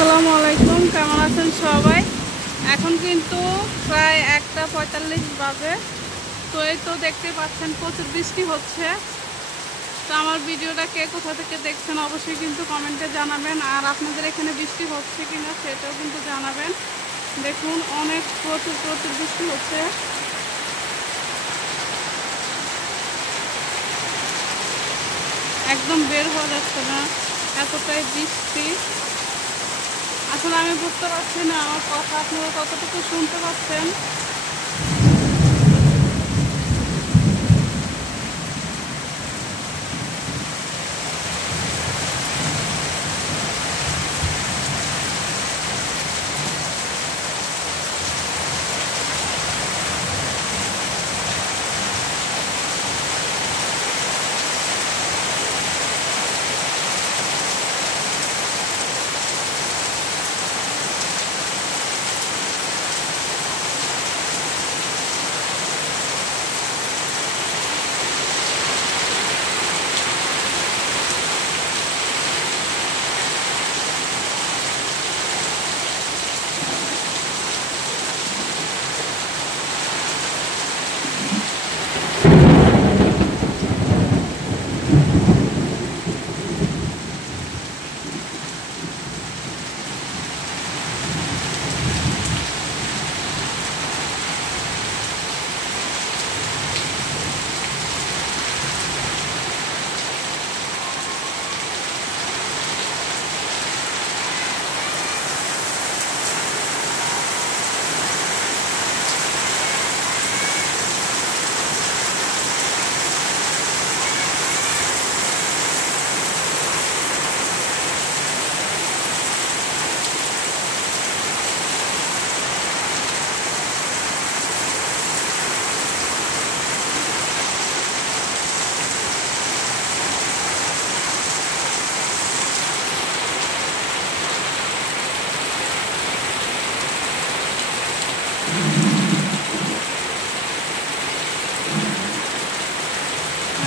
আসসালামু আলাইকুম, কেমন আছেন সবাই? এখন কিন্তু প্রায় 1:45 বাজে। তো এই তো দেখতে পাচ্ছেন প্রচুর বৃষ্টি হচ্ছে। তো আমার ভিডিওটা কে কোথা থেকে দেখছেন অবশ্যই কিন্তু কমেন্টে জানাবেন, আর আপনাদের এখানে বৃষ্টি হচ্ছে কিনা সেটাও কিন্তু জানাবেন। দেখুন অনেক প্রচুর বৃষ্টি হচ্ছে, একদম বের হওয়া যাচ্ছে না, এতটাই বৃষ্টি। আসলে আমি বুঝতে পারছি না আমার কথা আপনারা কতটুকু শুনতে পাচ্ছেন।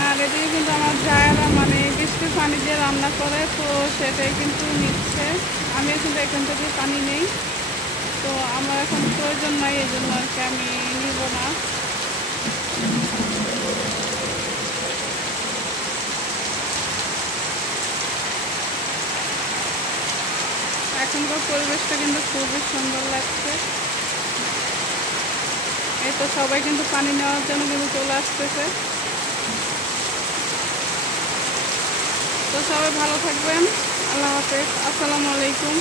আর এদিকে কিন্তু আমার জায়েরা মানে বৃষ্টির পানি দিয়ে রান্না করে, তো সেটাই কিন্তু নিচ্ছে। আমিও কিন্তু এখান থেকে পানি নেই, তো আমার এখন প্রয়োজন নাই, এই জন্য আর কি আমি নিব না। এখনকার পরিবেশটা কিন্তু খুবই সুন্দর লাগছে। এই তো সবাই কিন্তু পানি নেওয়ার জন্য কিন্তু চলে আসতেছে। তো সবাই ভালো থাকবেন, আল্লাহ হাফেজ, আসসালামু আলাইকুম।